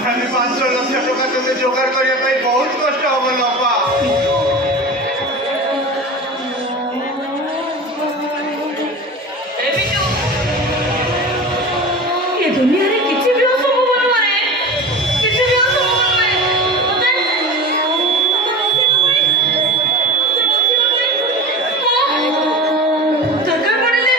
आगामी 5 लाख टका तुम जोगाड़ करने बहुत कष्ट हम लपा दुनिया रे किसी भी असंभव माने किसी भी असंभव मते दरकार पड़िले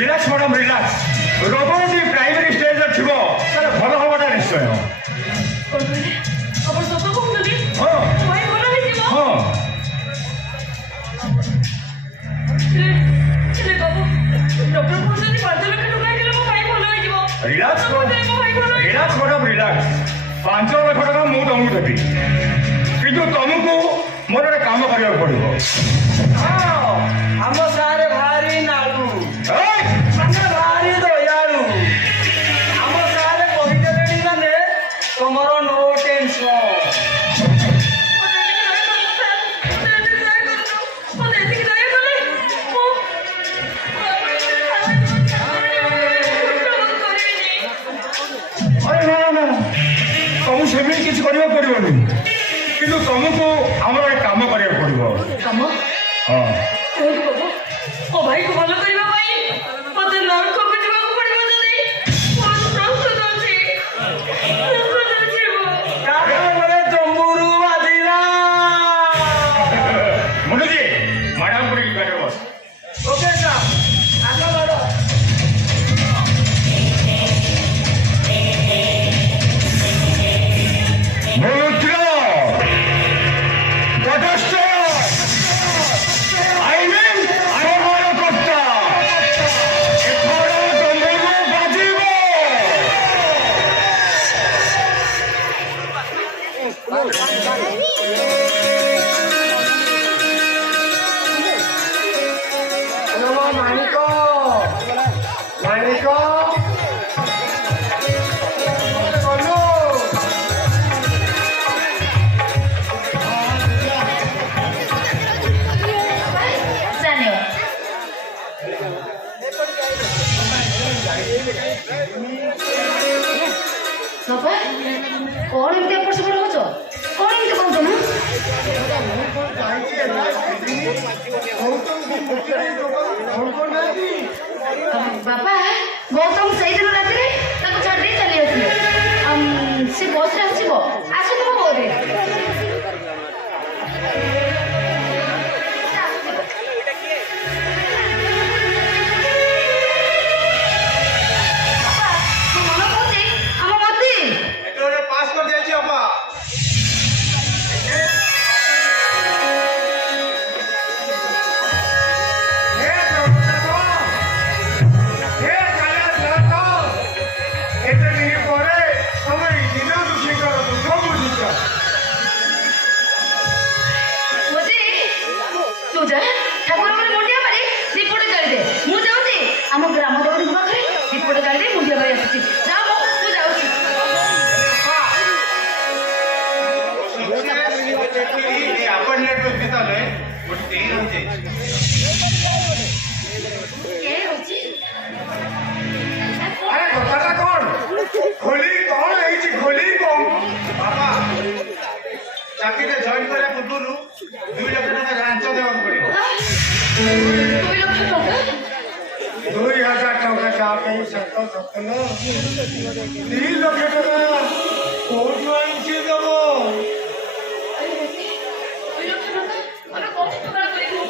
রিল্যাক্স ম্যাডাম রিল্যাক্স ରୋଗ ଯଦି ପ୍ରାଇମେରୀ ଷ୍ଟେଜରେ ଥିବ ତାହେଲେ ଭଲ ହବାଟା ନିଶ୍ଚୟ। ଆପଣ ସତ କହୁଛନ୍ତି ହଁ ଭାଇ ଭଲ ହେଇଯିବ ହଁ ହେଲେ ବାବୁ ଡକ୍ଟର କହୁଛନ୍ତି 5 ଲକ୍ଷ ଟଙ୍କା ହେଇଗଲେ ମୋ ଭାଇ ଭଲ ହେଇଯିବ ରିଲ୍ୟାକ୍ସ ମୋ ଭାଇ ଭଲ ହେଇଯିବ ରିଲ୍ୟାକ୍ସ ମ୍ୟାଡାମ ରିଲ୍ୟାକ୍ସ 5 ଲକ୍ଷ ଟଙ୍କା ମୁଁ ତମକୁ ଦେବି କିନ୍ତୁ ତମକୁ ମୋର ଗୋଟେ କାମ କରିବାକୁ ପଡିବ। ଆମ ସାରେ ଭାରି ନାଳୁ ଏଇ! ମାନେ ଭାରି ଦୟାଳୁ। ଆମ ସାରେ କହିଦେଲେଣି ମାନେ ତମର ନୋ ଟେନସନ୍। ଆରେ ନା ନା ତମକୁ ସେମିତି କିଛି କରିବାକୁ ପଡିବନି କିନ୍ତୁ ତମକୁ ଆମର ଗୋଟେ କାମ କରିବାକୁ ପଡିବ। କାମ ହଁ କୁହନ୍ତୁ ବାବୁ ମୋ ଭାଇକୁ ଭଲ କରିବା ପାଇଁ ମତେ ନର୍କକୁ ଯିବାକୁ ପଡିବ ଯଦି ବହୁତ ପ୍ରସ୍ତୁତ ଅଛି ତାପରେ ଜମ୍ବୁରୁ ବାଜିଲା। ମୁଣ୍ଡି ମ୍ୟାଡାମ ପୁରୀ ଗାଡି ବସ। ଓକେ ସାର୍ ଆଗ ବଡ଼ Murutro! Protester! I mean, Armano Costa! Ekhara Tomburu Bajibo! ନମ ମାଣିକ ମାଣିକ ଗଲୁ ବାପା କଣ ଏମିତି ଏପଟ ସେପଟ ହଉଛ କଣ ଏମିତି କହୁଛ ନା ବାପା ଗୌତମ ସେଇଦିନ ରାତିରେ ତାକୁ ଛାଡ଼ି ଦେଇ ଚାଲି ଆସିଲେ ସେ ବସରେ ଆସିବ ଆସୁଥିବ ବୋଧେ ମନେ କହୁଛି ଆମ ମତି ଏଠି ଗୋଟେ ପାସ୍ କରିଯାଇଛି ଅପା। ଏତେ ଦିନ ପରେ ତମେ ଦିନ ଦୁଃଖୀଙ୍କର ଦୁଃଖ ବୁଝିଛ। ମତି ତୁ ଯା ଠାକୁରଙ୍କର ମୁଣ୍ଡିଆ ମାରି ଦୀପଟେ ଜାଳିଦେ ମୁଁ ଯାଉଛି ଆମ ଗ୍ରାମ ଦେବତୀଙ୍କ ପାଖରେ ଦୀପଟେ ଜାଳିଦେଇ ମୁଣ୍ଡିଆ ମାରି ଆସୁଛି ଯା ମୁଁ ଯାଉଛି এই আপার্টমেন্ট ভিতরে ଗୋଟେ ଦେଇ ରହିଯାଇଛି। କେ ହଉଛି ଆରେ କଥାଟା କଣ ଖୋଲି କଣ ହେଇଛି ଖୋଲି କଣ ବାପା ଚାକିରିରେ ଜଏନ୍ କରିବା ପୂର୍ବରୁ 2 ଲକ୍ଷ ଟଙ୍କା ଘାଞ୍ଚ ଦେବାକୁ ପଡିବ। 2 ଲକ୍ଷ ଟଙ୍କା 2000 ଟଙ୍କା ଚା ପାଇଁ ସତ ସପନ 2 ଲକ୍ଷ ଟଙ୍କା କୋଉଠୁ ଆଣିଛି ଦେବ। ଆରେ ମତି 2 ଲକ୍ଷ ଟଙ୍କା ଆମେ କୋଉଠି ଯୋଗାଡ଼ କରିବୁ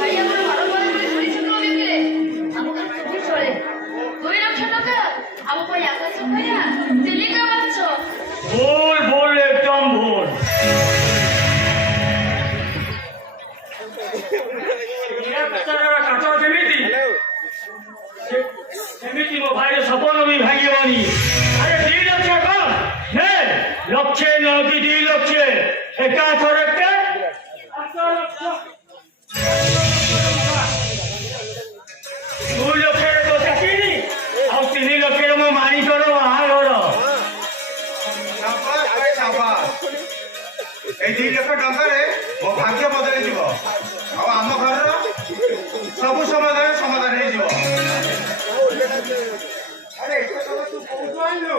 ଭାଇ ଆମର ବାରମ୍ବାର କରି ଧରି ଚକ୍ର ବିକିଲେ ଆମ ଘର ସବୁ ଚଳେ 2 ଲକ୍ଷ ଟଙ୍କା ଆମ ପାଇଁ ଆକାଶ ଭୟା ଚିଲିକା ମାଛ ভুল ভুল একদম ভুল। কাଠ ଯେମିତି ସେମିତି ମୋ ଭାଇର ସପନ ବି ଭାଙ୍ଗିବନି। ଆରେ 2 ଲକ୍ଷ କଣ ନେ ଲକ୍ଷେ ନୁହଁ କି 2 ଲକ୍ଷ ଏକା ଥରକେ 8 ଲକ୍ଷ 2 ଲକ୍ଷରେ ତ ଚାକିରି ଆଉ 3 ଲକ୍ଷରେ ମୋ ମାଣିକର ବାହାଘର। ସାବାସ୍ ଭାଇ ସାବାସ୍। এই 2 ଲକ୍ଷ ଟଙ୍କାରେ ମୋ ଭାଗ୍ୟ ବଦଳିଯିବ ଆଉ ଆମ ଘରର ସବୁ ସମାଧାନ ହେଇଯିବ। ଆରେ ଏତେ ଟଙ୍କା ତୁ କୋଉଠୁ ଆଣିଲୁ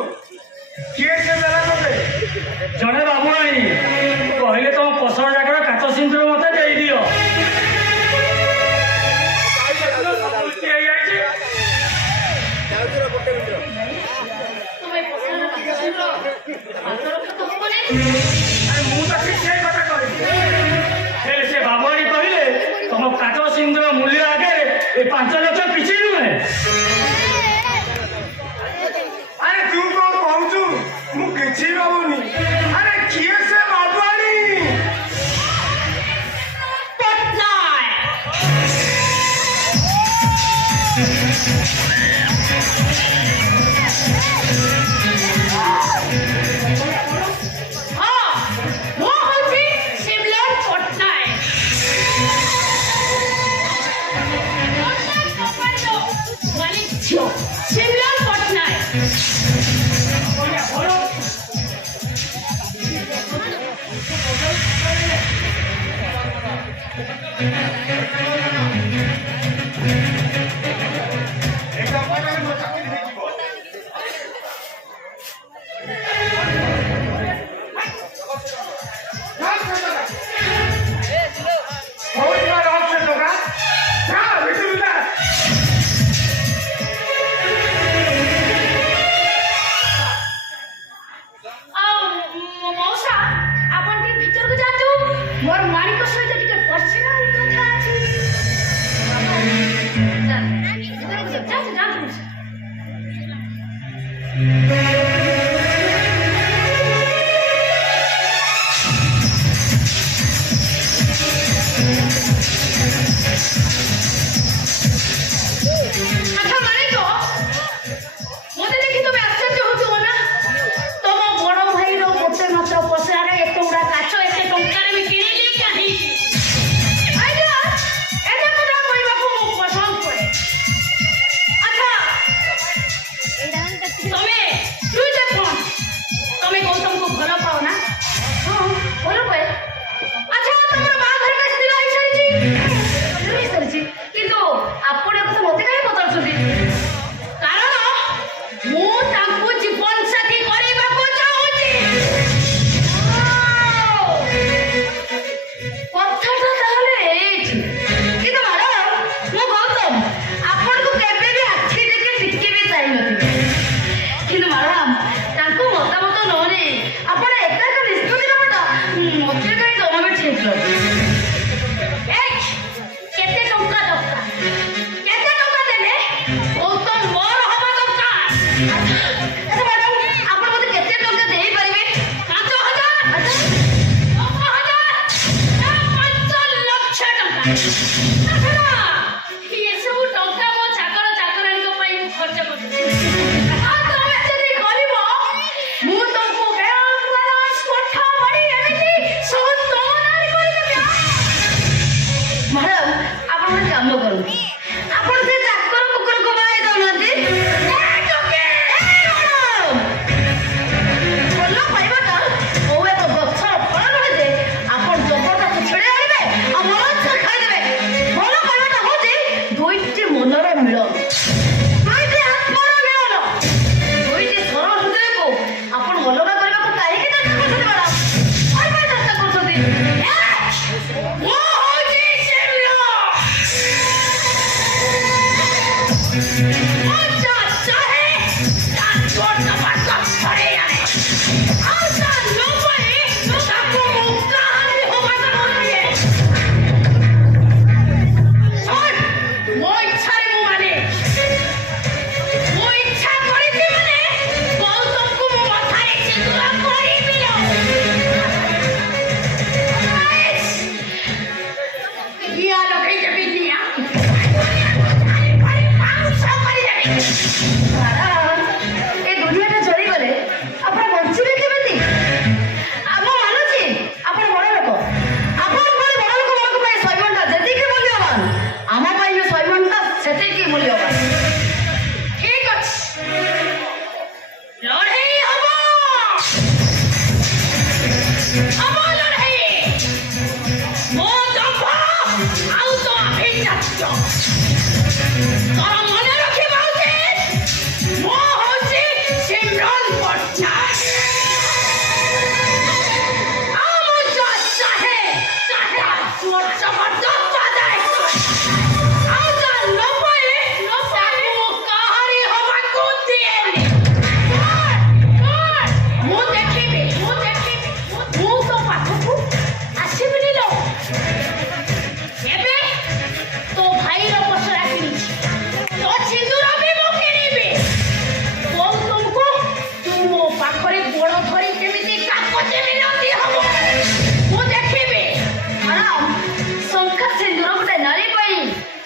କିଏ ସେ ଦେଲା ତତେ। ଜଣେ ବାବୁଆଣୀ କହିଲେ ତମ ପସନ୍ଦ ଜାଗାର କାଚ ସିନ୍ଦୁର ମତେ ଦେଇଦିଅ। ହେଇଯାଇଛି ତୁମେ ପସନ୍ଦ କରିଛ 5 ଲକ୍ଷ ତ ହବନି ମୁଁ ତ ଠିକ ସେଇ କଥା କହିଲି ହେଲେ ସେ ବାବୁଆଣୀ କହିଲେ ତମ କାଚ ସିନ୍ଦୁର ମୂଲ୍ୟ ଆଗରେ ଏ 5 ଲକ୍ଷ କିଛି ନୁହେଁ।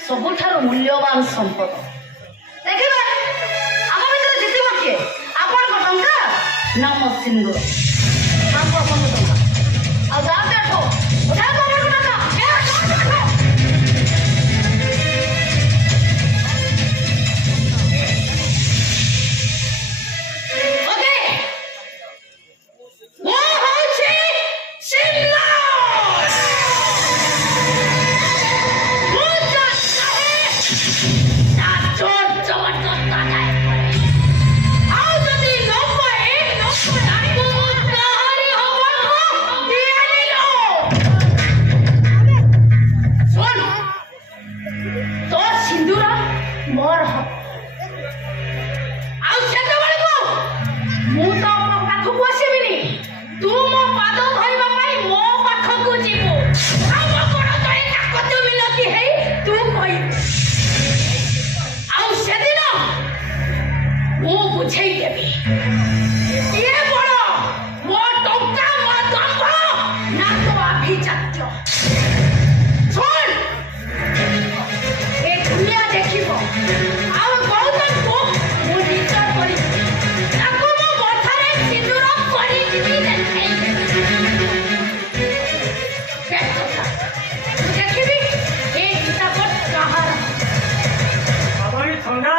ସବୁଠାରୁ ମୂଲ୍ୟବାନ ସମ୍ପଦ। ଦେଖେ नाम सिंदूर हम पसंद टंका ଆଉ ଯାଅ ଦେଖ ଉଠା ତମର ଟଙ୍କା ଓକେ ମୁଁ ହଉଛି ସିମ୍ଲା ମୁଁ ଚାହେ ତା ଜୋର ଜବରଦସ୍ତ ଆଦାୟ କରେ ଆଉ ଯଦି ନ ପାଏ ତାକୁ ତାହାରି ହବାକୁ ଦିଆଯିବ ଶୁଣ ତୋ ସିନ୍ଦୁର ମୋର ହକ ଆଉ ସେତେବେଳକୁ ମୁଁ ତ ପାଖକୁ ଆସିବିନି ତୁ ମୋ ପାଦ ଧରିବା ପାଇଁ ମୋ ପାଖକୁ ଯିବୁ ଆମ ଗୋଡ଼ ତଳେ କାକତ ମିନତି ହେଇ ତୁ କହିବୁ ଆଉ ସେଦିନ ମୁଁ ବୁଝେଇ ଦେବି କିଏ ବଡ଼ ମୋ ଟଙ୍କା ମୋ ଦମ୍ଭ ନା ତୋ ଆଭିଜାତ୍ୟ ଶୁଣ ଏ ଦୁନିଆ ଦେଖିବ ଆଉ ଗୌତମକୁ ମୁଁ ନିଜ କରିବି ତାକୁ ମୋ ମଥାରେ ସିନ୍ଦୁର କରିଯିବି ଦେଖେଇବି ଦେଖିବି ଏ କିତାବ କାହାର আমারই ঠান্ডা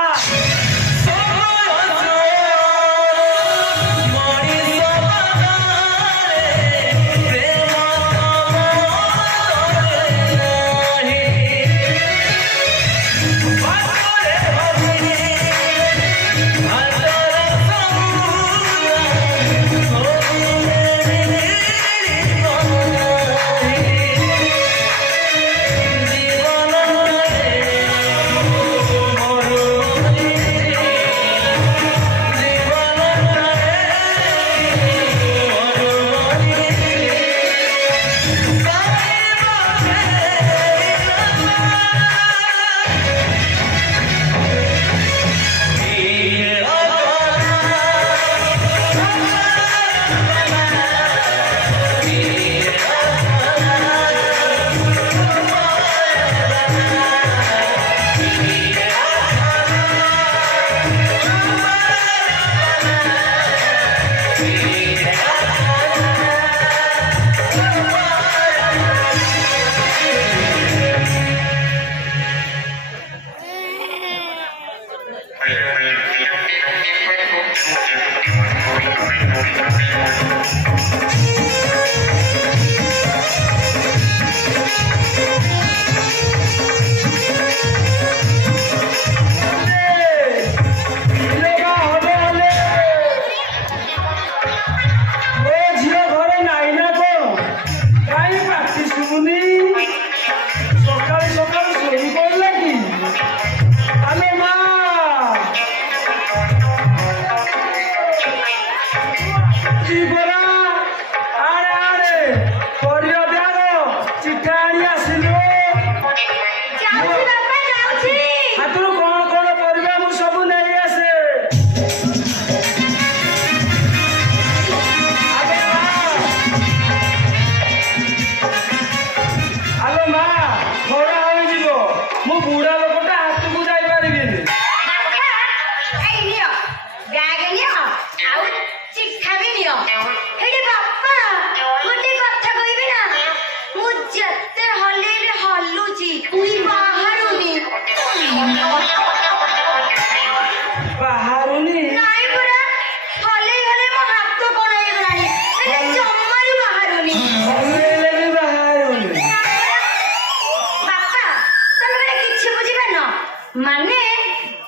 ମାନେ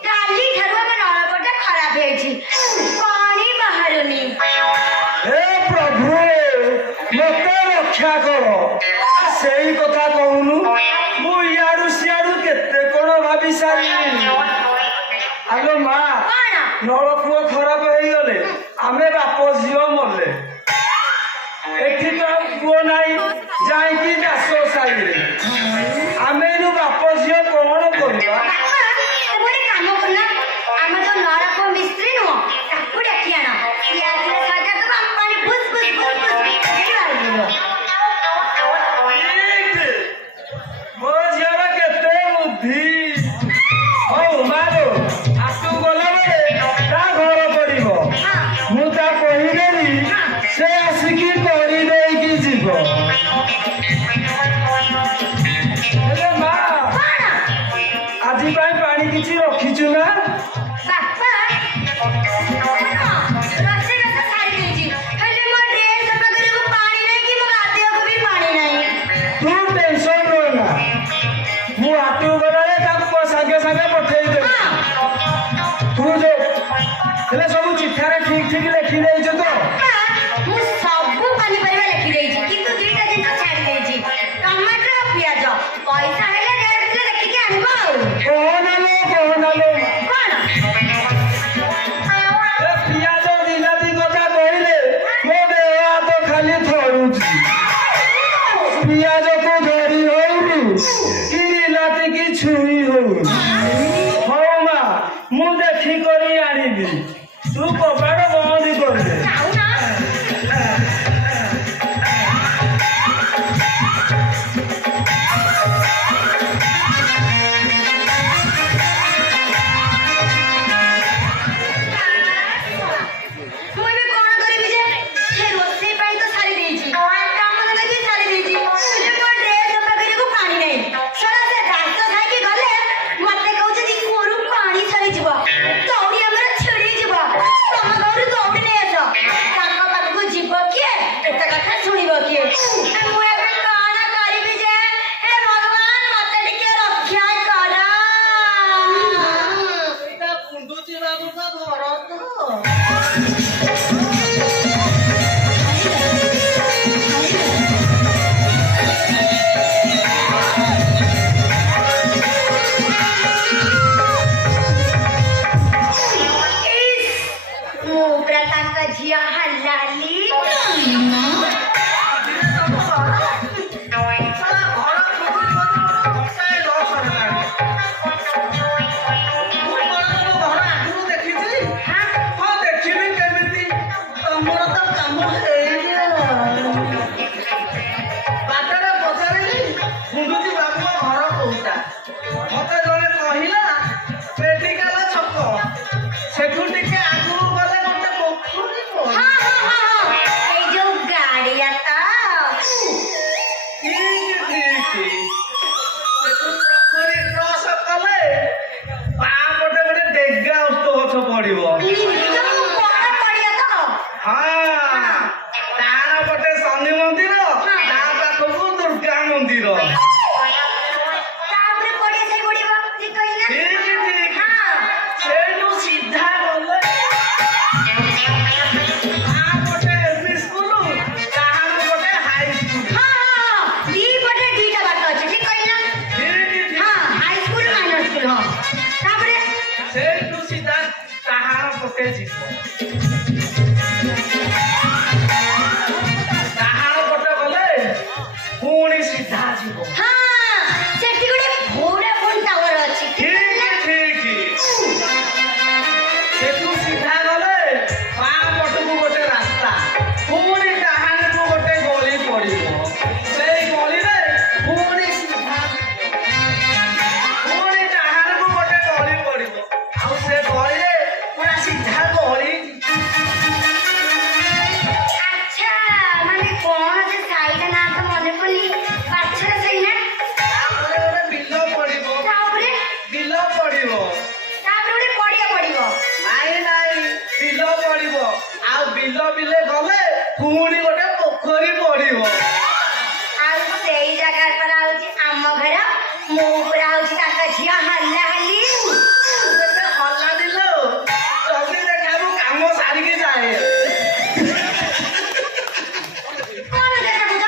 କାଲି ଠାରୁ ଆମ ନଳକୂପଟା ଖରାପ ହେଇଛି ପାଣି ବାହାରୁନି हे प्रभु मते रक्षा कर सेई कथा कहूनु मु इयाडू सियाडू केते कोन भाबी सारी आलो माँ नलकूप खराब हो गले आमे बाप झील मरले एठी तो पुओ नाई जाइकी दास साई आमे नु बाप झील कोन करबा काम करना आम जो नलकूप मिस्त्री नुह ताकू डाकी आना मो झील केते बुद्धि हौ मारो आटू गला ता घर पड़िबो मु ता कहिले ବା ବାପା ରୋଷେଇ ବାସ ସାରି ଦେଇଛି ହେଲେ ମୋ ଡ୍ରେସ୍ ସଫା କରିବାକୁ ପାଣି ନାହିଁ କି ମୋ ଗାଧେଇବାକୁ ବି ପାଣି ନାହିଁ। ତୁ ଟେନସନ ନା ମୁଁ ହାଟକୁ ଗଲାବେଳେ ତାକୁ ମୋ ସାଙ୍ଗେ ସାଙ୍ଗେ ପଠେଇଦେବି। ତୁ ଯୋଉ ହେଲେ ସବୁ ଚିଠାରେ ଠିକ ଠିକ ଲେଖି ଦେଇଛୁ ତ? ମୁଁ ସବୁ ପନିପରିବା ଲେଖି ଦେଇଛି କିନ୍ତୁ ଦୁଇଟା ଜିନିଷ ଛାଡ଼ି ଦେଇଛି ଟମାଟର ଆଉ ପିଆଜ। ପଇସା ହେଲେ ରେଟ୍ ଥିଲେ ଦେଖିକି ଆଣିବ ଆଉ। କହନା ଲୋ କଣ? ଏ ପିଆଜ ବିଲାତି କଥା କହିଲେ ମୋ ଦେହ ହାତ ଖାଲି ଥରୁଛି। ପିଆଜକୁ ଧରି ହଉନି କି ବିଲାତି କି ଛୁଇଁ ହଉନି। ହଉ ମା ମୁଁ ଦେଖିକରି ଆଣିବି ତୁ କବାଟ ବନ୍ଦ କରିଦେ। ଯାଉନା ମୁଁ ଏବେ କଣ କରିବି ଯେ ହେ ରୋଷେଇ ପାଇଁ ତ ସାରି ଦେଇଛି କାମ ଧନ୍ଦା ବି ସାରି ଦେଇଛି ହେଲେ ମୋ ଡ୍ରେସ୍ ସଫା କରିବାକୁ ପାଣି ନାହିଁ। ଶଳା ସେ ଭାତ ଖାଇକି ଗଲେ ମତେ କହୁଛନ୍ତି କୂଅରୁ ପାଣି ସରିଯିବ ଦୌଡ଼ି ଆମର ଛିଡ଼ିଯିବ ତମ ଘରୁ ଦୌଡ଼ି ନେଇ ଆସ। ତାଙ୍କ ପାଖକୁ ଯିବ କିଏ ଏତେ କଥା ଶୁଣିବ କିଏ? ମୁଁ ଏବେ କଣ କରିବି ଯେ ହେ ଭଗବାନ ମତେ ଟିକେ ରକ୍ଷା କର। ଏଇଟା କୁଣ୍ଡୁଚି ବାବୁଙ୍କ ଘର ତ। ମୁଁ ପୁରା ତାଙ୍କ ଝିଅ ହାଲାଲି। ସେଠୁ ଟିକେ ଆଗକୁ ଗଲେ ଗୋଟେ ପୋଖରୀ ପଡେ। ଏଇ ଯୋଉ ଗାଡିଆ ତ ପୋଖରୀ କ୍ରସ କଲେ ବାଁ ପଟେ ଗୋଟେ ଡେଗା ଓସ୍ତ ଗଛ ପଡିବ। ଯୋଉ ବଡ ପଡିଆ ତ ହଁ ଡାହାଣ ପଟେ ଶନି ମନ୍ଦିର ତା ପାଖକୁ ଦୁର୍ଗା ମନ୍ଦିର। ତାପରେ ପଡିଆ ସେଇ ପଡିବ ଠିକ କହିଲା। ଠିକ ଠିକ ହଁ ସେଇଠୁ ସିଧା ଗଲେ ବାଁ ପଟେ ଏଲପି ସ୍କୁଲ ଡାହାଣ ପଟେ ହାଇ ସ୍କୁଲ। ଦି ପଟେ ଦିଟା ବାଟ ଅଛି ଠିକ କହିଲା। ଠିକ ଠିକ ହଁ ହାଇ ସ୍କୁଲ ମାଇନର ସ୍କୁଲ ହଁ ତାପରେ ସେଇଠୁ ସିଧା ଡାହାଣ ପଟେ ଯିବ। ଡାହାଣ ପଟେ ଗଲେ ପୁଣି ସିଧା ଯିବ। ହଁ ସେଠି ଗୋଟେ ଭୋଡାଫୋନ ଟାୱାର ଅଛି ଠିକ ଠିକ କହିଲା। ଠିକ ସେଠୁ ସିଧା ଗଲେ ବାଁ ପଟକୁ ଗୋଟେ ରାସ୍ତା ପୁଣି ଡାହାଣକୁ ଗୋଟେ ଗଳି ପଡିବ। ସେଇ ଗଳିରେ ପୁଣି ସିଧା ପୁଣି ଡାହାଣକୁ ଗୋଟେ ଗଳି ପଡିବ ଆଉ ସେ ଗଳିରେ ପୁରା ସିଧା ଗଳି। ଆଚ୍ଛା ମାନେ କଣ ସେ ସାଇଟା ନା ତ ମନେ ପଡୁନି ପାଛରେ ସେଇ ନା ତାପରେ ଗୋଟେ ବିଲ ପଡିବ। ତାପରେ ବିଲ ପଡିବ ଗୋଟେ ପଡିଆ ପଡିବ। ନାଇଁ ନାଇଁ ବିଲ ପଡିବ ଆଉ ବିଲ ବିଲେ ଗଲେ ପୁଣି ଗୋଟେ ପୋଖରୀ ପଡିବ। ଆଉ ସେଇ ଜାଗା ପରା ହଉଛି ଆମ ଘର ମୁଁ ପୁରା ହଉଛି ତାଙ୍କ ଝିଅ ହାଲାହାଲି। ଏତେ ହଲା ଦିଲ ଜଲ୍ଦି ଦେଖା ମୁଁ କାମ ସାରିକି ଯାଏ। କଣ ଦେଖାକୁଛ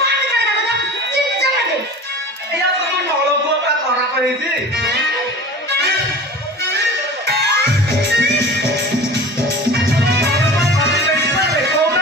କଣ ଦେଖାକୁଛ ଚିନ୍ତା ମତେ ଏଇଆ ତମ ନଳକୂଅ ବା ଖରାପ ହେଇଛି। ଦେଖଉନ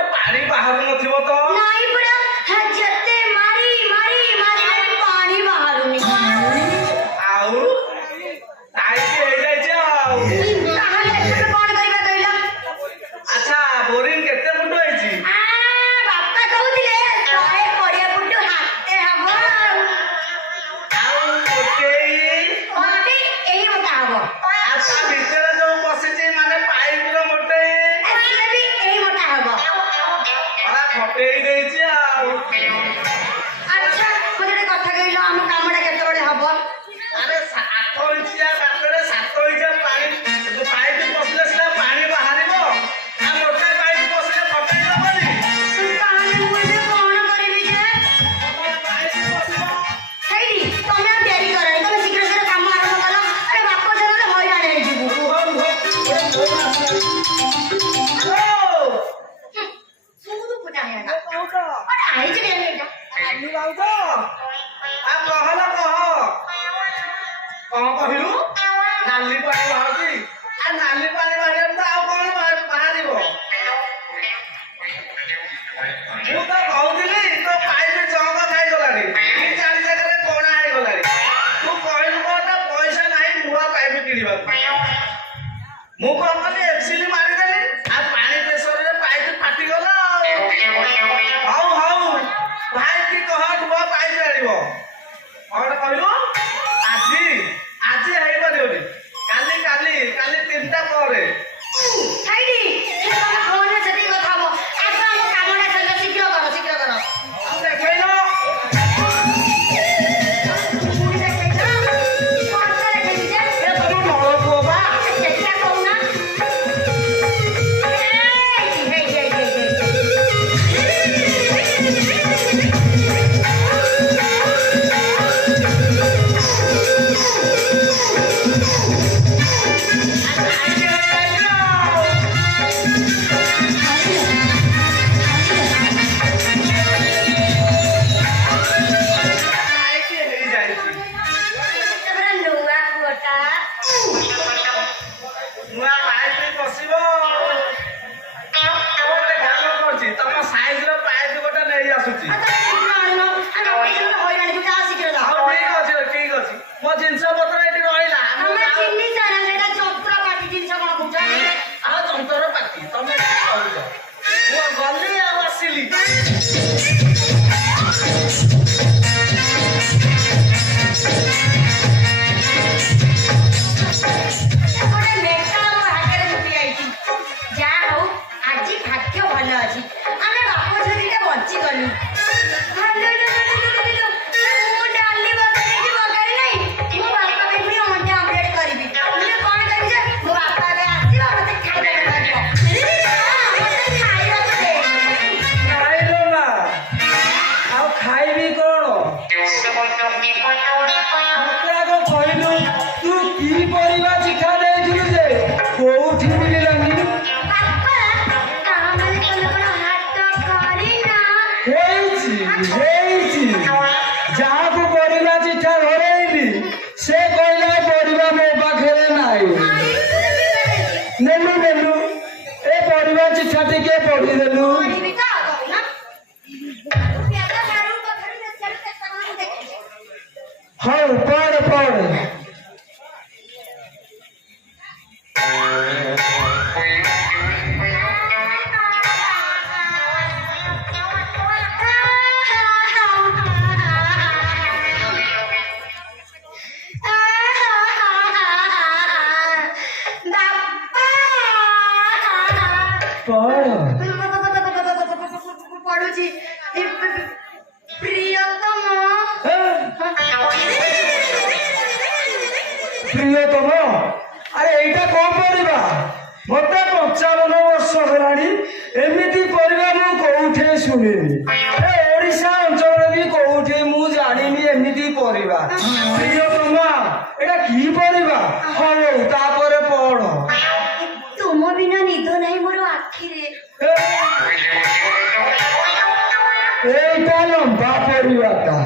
ଗୋଟେ ପାଣି ବାହାରୁ ନଥିବ ତ? ନାଇଁ ପୁରା ଯେତେ ମାରି ମାରି ମାରି ମାରି ପାଣି ବାହାରୁନି। ଆଉ ଟାଇଟ୍ ହେଇଯାଇଛି ଆଉ। ତାହେଲେ ଏବେ କଣ କରିବା କହିଲ? ଆଚ୍ଛା ବୋରିଂ କେତେ ଫୁଟ ହେଇଛି? ବାପା କହୁଥିଲେ 120 ଫୁଟ ହାତେ ହବ। ଆଉ ଗୋଟେଇ ମୋଟେ ଏଇ ମୋଟା ହବ। ଆଉ ତା ଭିତରେ ଯୋଉ ବସିଛି ମାନେ ପାଇପର ମୋଟେଇ ସିଏ ବି ଏଇ ମୋଟା ହବ। ଫଟେଇ ଦେଇଛି ଆଉ। ଆଚ୍ଛା ମୋତେ ଗୋଟେ କଥା କହିଲ, ଆମ କାମଟା କେତେବେଳେ ହବ? ଆରେ 8 ଇଞ୍ଚିଆ ଗାତରେ 7 ଇଞ୍ଚିଆ ପାଣି ପାଇପ ପଶିଲେ ସିନା ପାଣି ବାହାରିବ। ଆଉ ଗୋଟେ ପାଇପ ପଶିଲେ ଫଟେଇ ହବନି। ତାହେଲେ ମୁଁ ଏବେ କଣ କରିବି ଯେ? ପାଇପ ପଶିବ। ହେଇଟି ତମେ ଆଉ ଡେରି କରନି, ତମେ ଶୀଘ୍ର ଶୀଘ୍ର କାମ ଆରମ୍ଭ କର। ଆରେ ବାପ ଜଣରେ ହଇରାଣ ହେଇଯିବୁ। ସୁଦୁ ଫୁଟା ହେଇଗଲା। କଣ ଆଇଛି ରେ ଏଇଟା? କଣ କହିଲୁ? ନାଲି ପାଣି ବାହାରୁଛି। ଆଉ ନାଲି ପାଣି ବାହାରିଲେ ତ ଆଉ କଣ ବାହାରିବ? ମୁଁ ତ କହୁଥିଲି ତୋ ପାଇପ ଚଅଁକ ଖାଇଗଲାଣି। 3-4 ଜାଗାରେ କଣା ହେଇଗଲାଣି। ତୁ କହିଲୁ କଣ ପଇସା ନାହିଁ ନୂଆ ପାଇପ କିଣିବାକୁ। ମୁଁ କଣ କଲି ଏକ୍ସିଲି ମାରିଦେଲି। ଆଉ ପାଣି ପ୍ରେସରରେ ପାଇପ ଫାଟିଗଲା ଆଉ। ହଉ ଭାଇ କି କହ ନୂଆ ପାଇପ ଆଣିବ। କଣ କହିଲୁ? ଆଜି ହେଇପାରିବନି। କାଲି 3ଟା ପରେ। ହେଇଟି ତମେ ଫୋନରେ ସେତିକି କଥା ହବ। ଆଗ ଆମ କାମଟା ସରିଲେ ଶୀଘ୍ର କର, ଶୀଘ୍ର କର। ଆଉ ଦେଖେଇଲ। ପୁଣି ଦେଖେଇଛ? କଣଟା ଦେଖେଇଛି ଯେ? ଏ ତମ ନଳକୂଅ ବା। ସେଟା କହୁନା। ନୂଆ ପାଇପ ପଶିବ। ଗୋଟେ କାମ କରୁଛି, ତମ ସାଇଜର ପାଇପ ଗୋଟେ ନେଇ ଆସୁଛି। ଆଉ ଠିକ ଅଛି। ମୋ ଜିନିଷ ପତ୍ର ଏଠି ରହିଲା। ଆଉ ଯନ୍ତ୍ରପାତି ତମେ କଣ କରୁଛ? ମୁଁ ଗଲି ଆଉ ଆସିଲି। ଯାହା ହଉ ଆଜି ଭାଗ୍ୟ ଭଲ ଅଛି, ଆମେ ବାପ ଝିଅ ଦିଟା ବଞ୍ଚିଗଲୁ। ମୁଁ ଡାଲି ବସାଇକି ବଗାରି ନାହିଁ, ମୋ ବାପା ପାଇଁ ପୁଣି ଅଣ୍ଡା ଆମଲେଟ କରିବି। ମୁଁ କଣ କରିବି ଯେ ମୋ ବାପା ଏବେ ଆସିବ ମତେ ଖାଇବାକୁ ମତେ ଖାଇବାକୁ ଦେ। ଖାଇଲ ନା? ଆଉ ଖାଇବି କଣ? ମତେ ଆଗ କହିଲୁ ତୁ କି ପରିବା ଚିଠା ଦେଇଥିଲୁ ଯେ କୋଉଠି ମିଳିଲାନି? ବାପା କାମରେ ତମେ କଣ ହାତ କରିନା? ହେଇଛି। ଯାହାକୁ ପରିବା ଚିଠା ଧରେଇଲି ସେ କହିଲା ପରିବା ମୋ ପାଖରେ ନାହିଁ। ନେଲୁ ଏ ପରିବା ଚିଠା ଟିକେ ପଢିଦେଲୁ। କରିବି ତ କହୁନା। ପିଆଜ ସାରୁ କଖାରୁ ବେସର କେତେ କଣ ଦେଖିଛି। ହଉ ପଢ। ପଢୁଛି ପ୍ରିୟତମ। ପ୍ରିୟତମ? ଆରେ ଏଇଟା କଣ ପରିବା? ମତେ 55 ବର୍ଷ ହେଲାଣି, ଏମିତି ପରିବା ମୁଁ କୋଉଠି ଶୁଣିନି। ଏ ଓଡିଶା ଅଞ୍ଚଳରେ ବି କୋଉଠି ମୁଁ ଜାଣିନି ଏମିତି ପରିବା। ପ୍ରିୟତମା ଏଇଟା କି ପରିବା? ହଉ ତାପରେ ପଢ। ତୁମ ବିନା ନିଦ ନାହିଁ ମୋର ଆଖିରେ। এইটা লম্বা পরিবারটা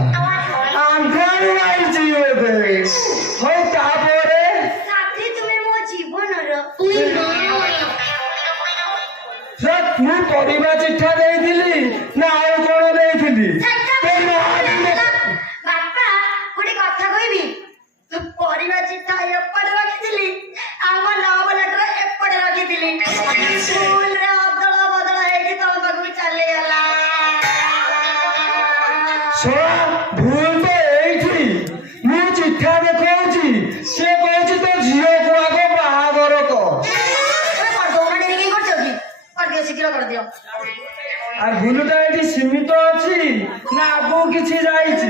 আন্ধার আইছি ওদের হই তারপরে সাথী তুমি ମୋ ଜୀବନର। তুই ପରିବା ଚିଠା ଦେଇଥିଲି ନା ଆଉ କଣ ଦେଇଥିଲି? ତୋ ମା ବାପା ଗୋଟେ କଥା କହିବି, ପରିବା ଚିଠା ଏପଟେ ରଖିଥିଲି, ଆମ ଲଭ ଲେଟର ଏପଟେ ରଖିଥିଲି। ସ୍କୁଲରେ ଅଦଳ ବଦଳ ହେଇକି ତମ ପାଖକୁ ଚାଲିଗଲା। ଶଳା ଭୁଲ ତ ଏଇଠି। ମୁଁ ଚିଠା ଦେଖାଉଛି, ସେ କହୁଛି ତୋ ଝିଅକୁ ଆଗ ବାହାଘର କର। ଦୌଡ଼ ଟିକେ କରୁଛ କି? କରିଦିଅ, ଶୀଘ୍ର କରିଦିଅ। আর ভুলটা এটি সীমিত আছে না আগে কিছু যাইছি?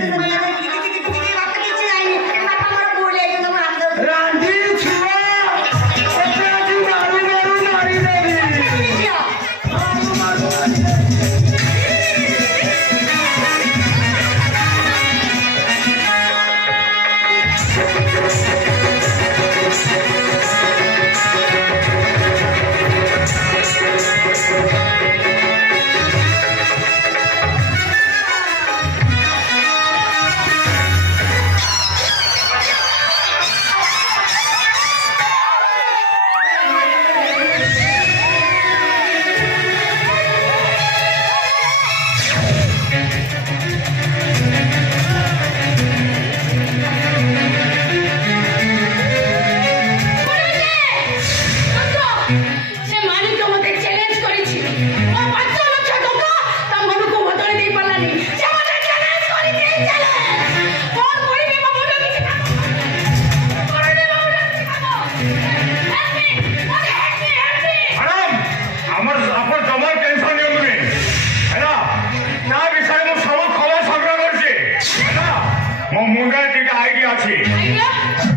ବାପା କିଛି ଯାଇନି, ବାପା ମୋର ଭୁଲ ହେଇଛି, ତମ ହାତ ଧରୁଛି। রান্ধি ছুয়া এতে আজ মারু মারু মারি দেবি। ଝିଅ মারু মারু মারি দেবি।